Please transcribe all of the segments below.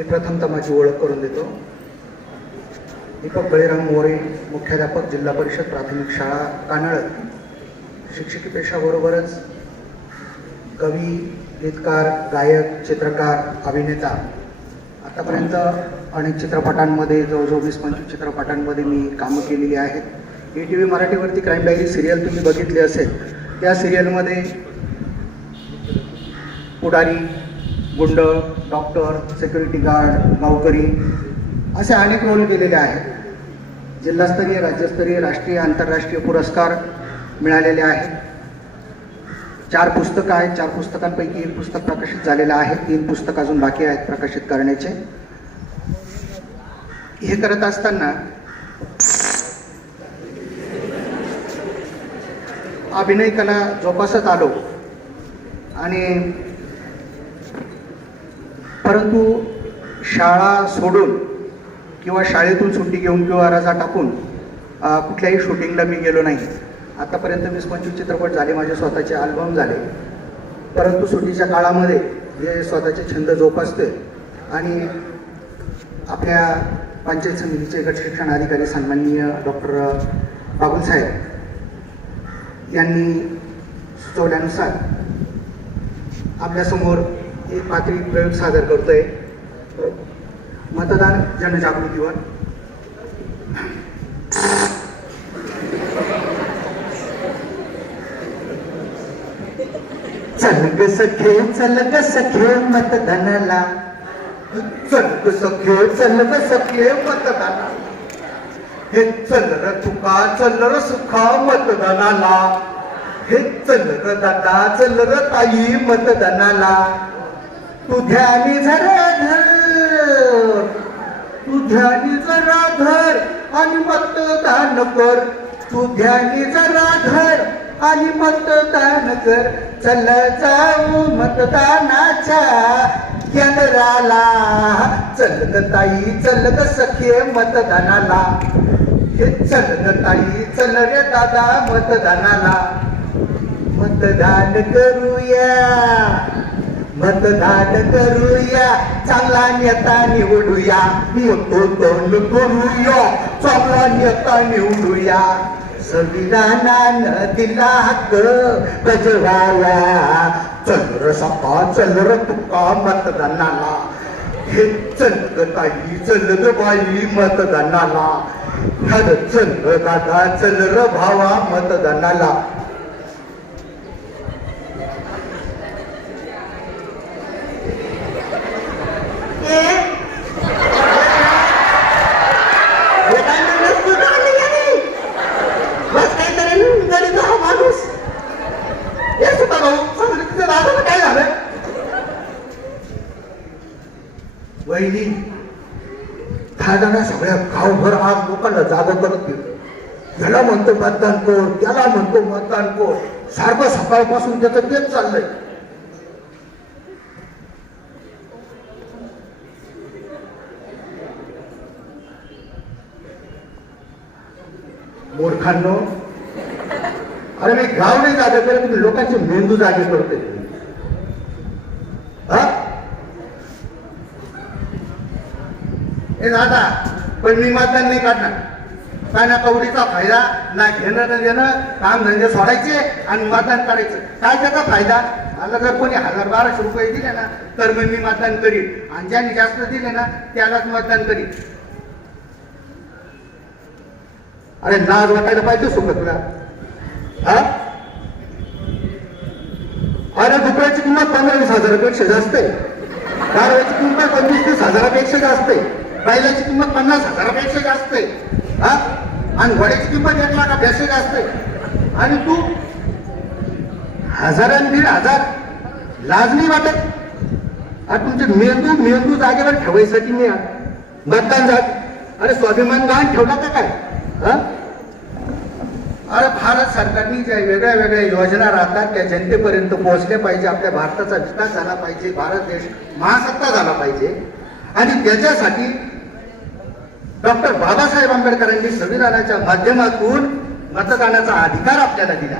मी प्रथमतः माझी ओळख करून देतो. दीपक बळीराम मोरे, मुख्याध्यापक, जिल्हा परिषद प्राथमिक शाळा कानळत. शिक्षकी पेशाबरोबरच कवी, गीतकार, गायक, चित्रकार, अभिनेता. आतापर्यंत अनेक चित्रपटांमध्ये जवळजवळ 20-25 चित्रपटांमध्ये मी कामं केलेली आहेत. ETV मराठीवरती क्राईम डायरी सिरियल तुम्ही बघितली असेल. त्या सिरियलमध्ये पुढारी, गुंड, डॉक्टर, सिक्युरिटी गार्ड, गावकरी असे अनेक रोल केलेले आहेत. जिल्हास्तरीय, राज्यस्तरीय, राष्ट्रीय, आंतरराष्ट्रीय पुरस्कार मिळालेले आहेत. 4 पुस्तकं आहेत. 4 पुस्तकांपैकी 1 पुस्तक प्रकाशित झालेलं आहे. 3 पुस्तक अजून बाकी आहेत प्रकाशित करण्याचे. हे करत असताना अभिनय कला जोपासत आलो आणि परंतु शाळा सोडून किंवा शाळेतून सुट्टी घेऊन किंवा रजा टाकून कुठल्याही शूटिंगला मी गेलो नाही. आतापर्यंत 20-25 चित्रपट झाले, माझे स्वतःचे अल्बम झाले. परंतु सुट्टीच्या काळामध्ये जे स्वतःचे छंद जोपासते आणि आपल्या पंचायत समितीचे गट शिक्षण अधिकारी सन्माननीय डॉक्टर बाबुलसाहेब यांनी सुचवल्यानुसार आपल्यासमोर एक पातळी प्रयोग सादर करतोय. मतदान जनजागृतीवर. चल ग सखे, चल ग सखे मतदानाला. चल ग सखे, चल ग सखे मतदानाला. हे चल र तुका, चल र सुखा मतदानाला. हे चल र दादा, चल र ताई मतदानाला. तू ध्यानी जरा धर, तू ध्यानी जरा धर आणि मतदान कर. तू ध्यानी जरा धर आणि मतदान कर. चल जाऊ मतदानाच्या केंद्राला. चल ग ताई, चल ग सखे मतदानाला. हे चल ग ताई, चल रे दादा मतदानाला. मतदान करूया, मतदान करूया, चांगला नेता निवडूया. मतदान करूया, चांगला नेता निवडूया. संविधानानं दिला हक्क गजवाया. चल र सपा, चल र तुका मतदानाला. हे चल ग ताई, चल ग बाई मतदानाला. हर चल ग दादा, चल र भावा मतदानाला. वहिनी दादाना सगळ्या गावभर आज लोकांना जागा करत गेलो. ह्याला म्हणतो मतदान कर, त्याला म्हणतो मतदान कर. सारखं सकाळपासून त्याचं तेच चाललंय. मूर्खांनो, अरे मी गाव नाही जागे करत, तुम्ही लोकांचे मेंदू जागे करते. हे दादा, पण मी मतदान नाही काढणार. काय ना कवडीचा फायदा, ना घेणं ना देणं, काम धंदे सोडायचे आणि मतदान करायचं. काय त्याचा फायदा? मला जर कोणी 1000-1200 रुपये दिले ना तर मग मी मतदान करीन, आणि ज्यांनी जास्त दिले ना त्यालाच मतदान करीन. अरे लाज वाटायला पाहिजे सोबत तुला. अरे दुपड्याची किंमत 15-20 हजारापेक्षा जास्त आहे. गारव्याची किंमत 25-30 हजारापेक्षा जास्त आहे. बैलाची किंमत 50 हजारापेक्षा जास्त आहे. आणि घोड्याची किंमत 1 लाखापेक्षा जास्त आहे. आणि तू 1000-1500 लाज नाही वाटत? तुमचे मेंदू जागेवर ठेवायसाठी मी मतदान जात. अरे स्वाभिमान गहाण ठेवला का काय? अरे भारत सरकारने ज्या वेगळ्या वेगळ्या योजना राहतात त्या जनतेपर्यंत पोहोचल्या पाहिजे. आपल्या भारताचा विकास झाला पाहिजे, भारत देश महासत्ता झाला पाहिजे. आणि त्याच्यासाठी डॉक्टर बाबासाहेब आंबेडकरांनी संविधानाच्या माध्यमातून मतदानाचा अधिकार आपल्याला दिला.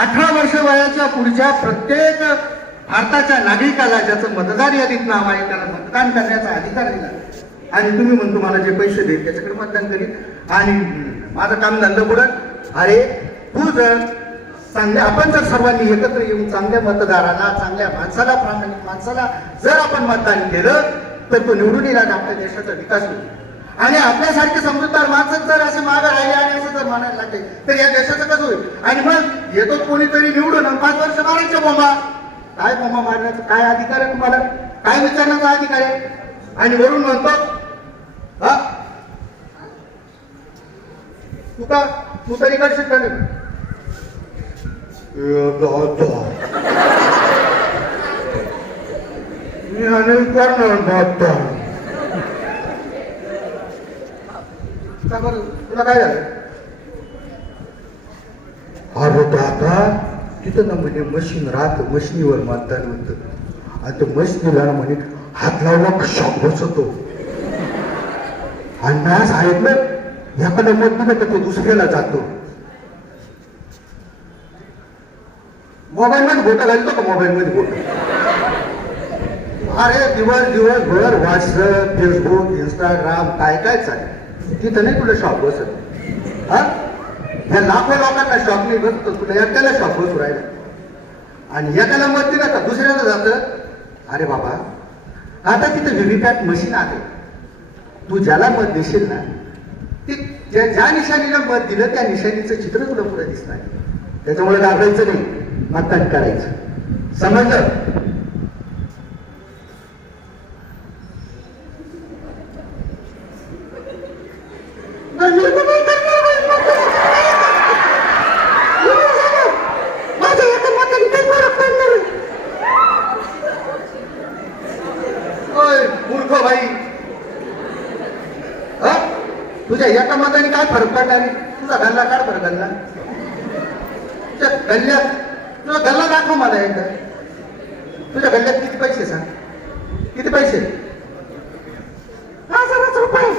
18 वर्ष वयाच्या पुढच्या प्रत्येक भारताच्या नागरिकाला ज्याचं मतदार यादीत नाव आहे त्याला मतदान करण्याचा अधिकार दिला आणि तुम्ही म्हणतो मला जे पैसे देईल त्याच्याकडे मतदान करील आणि माझं काम धंदा बुडत. अरे तू जर चांगल्या आपण जर सर्वांनी एकत्र येऊन चांगल्या मतदाराला चांगल्या माणसाला प्रामाणिक माणसाला जर आपण मतदान केलं तर तो निवडून येईल आणि आपल्या देशाचा विकास होईल. आणि आपल्यासारखे समजूतदार माणसं जर असे मागे राहिले आणि असं जर म्हणायला लागले तर या देशाचं कसं होईल. आणि मग येतो कोणीतरी निवडून 5 वर्ष मारायच्या बोंबा. काय बोंबा मारण्याचा काय अधिकार आहे तुम्हाला, काय विचारण्याचा अधिकार आहे. आणि वरून म्हणतो हा तू तरी करशील का नाही. मी अनेक करणार का बरं तुला काय झालं. अरे दादा तिथं ना म्हणे मशीन राहत मशिनीवर मतदान होतं आणि तो मशिनीला म्हणे हात लावला का शॉक बसतो आणि मॅच ऐकलं एखादा मत दिलं तर तो दुसऱ्याला जातो. मोबाईल मध्ये बोटा घालतो का मोबाईल मध्ये बोट. अरे दिवसभर व्हॉट्सअप फेसबुक इंस्टाग्राम काय काय चालेल तिथं नाही तुला शॉक बसत. हा ह्या लाखो लोकांना शॉक नाही बसतो तुला एकट्याला शॉक बसू राहिला आणि एकाला मत दिलं का दुसऱ्याला जातं. अरे बाबा आता तिथं व्हीव्हीपॅट मशीन आहे. तू ज्याला मत देशील ना ते ज्या निशाणीला मत दिलं त्या निशाणीचं चित्र तुला पुढे दिसणार. त्याच्यामुळे घाबरायचं नाही, मतदान करायचं. समजलं. मूर्ख भाई तुझ्या एका मताने काय फरक पडणार आहे. तुझा गल्ला काढ बरं गल्ला. तुझ्या गल्ल्यात तुझा गल्ला दाखव मला एकदा. तुझ्या गल्ल्यात किती पैसे सांग. किती पैसे. 1000 रुपये.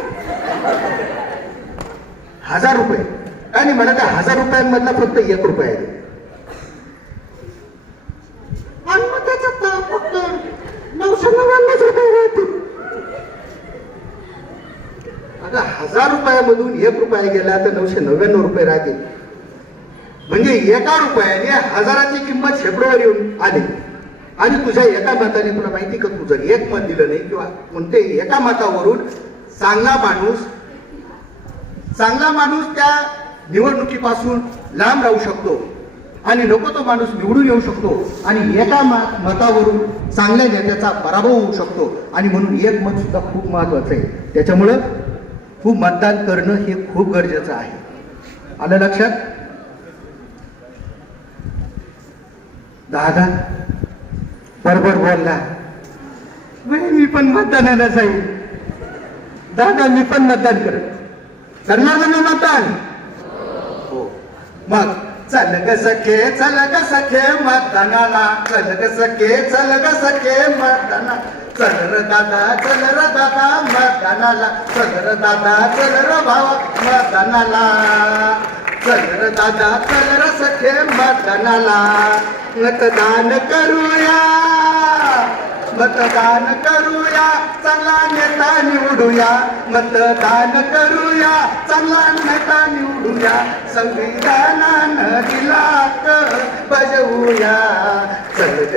1000 रुपये आणि मला त्या 1000 रुपयांमधला फक्त 1 रुपया आहे. आणि मग त्याच्यात फक्त 999 रुपये राहतील. आता 1000 रुपयामधून 1 रुपया गेला तर 999 रुपये राहतील. म्हणजे एका रुपयाने 1000ची किंमत शेकडोवर येऊन आली. आणि तुझ्या एका मताने तुला माहिती का तू जर एक मत दिलं नाही किंवा कोणत्याही एका मतावरून चांगला माणूस त्या निवडणुकीपासून लांब राहू शकतो आणि नको तो माणूस निवडून येऊ शकतो आणि एका मतावरून चांगल्या नेत्याचा पराभव होऊ शकतो. आणि म्हणून एक मत सुद्धा खूप महत्वाचं आहे. त्याच्यामुळं तू मतदान करणं हे खूप गरजेचं आहे. आलं लक्षात. दादा बरोबर बोलला. मी पण मतदानाला जाईल. दादा मी पण मतदान करणार ना मतदान. हो मग चल ग सखे मतदानाला. चल ग सखे मतदानाला. चल र दादा मतदानाला. चल र दादा चल र भावा मतदानाला. चल र दादा चल र सखे मतदानाला. मतदान करूया चांगला नेता निवडूया. मतदान करूया चांगला नेता निवडूया. संविधानानं दिला हक्क बजावूया. चल ग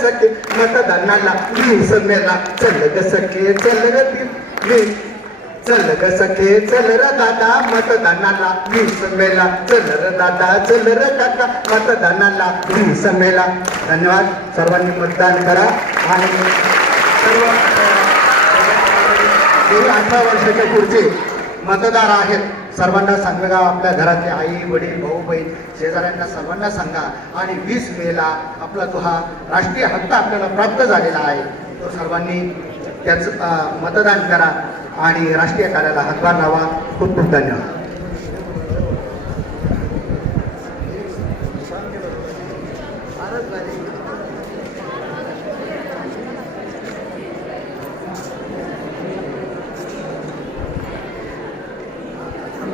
सखे मतदानाला 20 मेला. चल ग सखे चल ग सखे चल र दादा मतदानाला 20 मेला. चल र दादा चल र काका मतदानाला 20 मेला. धन्यवाद. सर्वांनी मतदान करा आणि सर्व 18 वर्षाच्या पुढचे मतदार आहेत सर्वांना सांगा. आपल्या घरातले आई वडील भाऊ बहीण शेजाऱ्यांना सर्वांना सांगा. आणि 20 मेला आपला जो हा राष्ट्रीय हक्क आपल्याला प्राप्त झालेला आहे तो सर्वांनी त्याचं मतदान करा आणि राष्ट्रीय कार्याला हातभार लावा. खूप खूप धन्यवाद.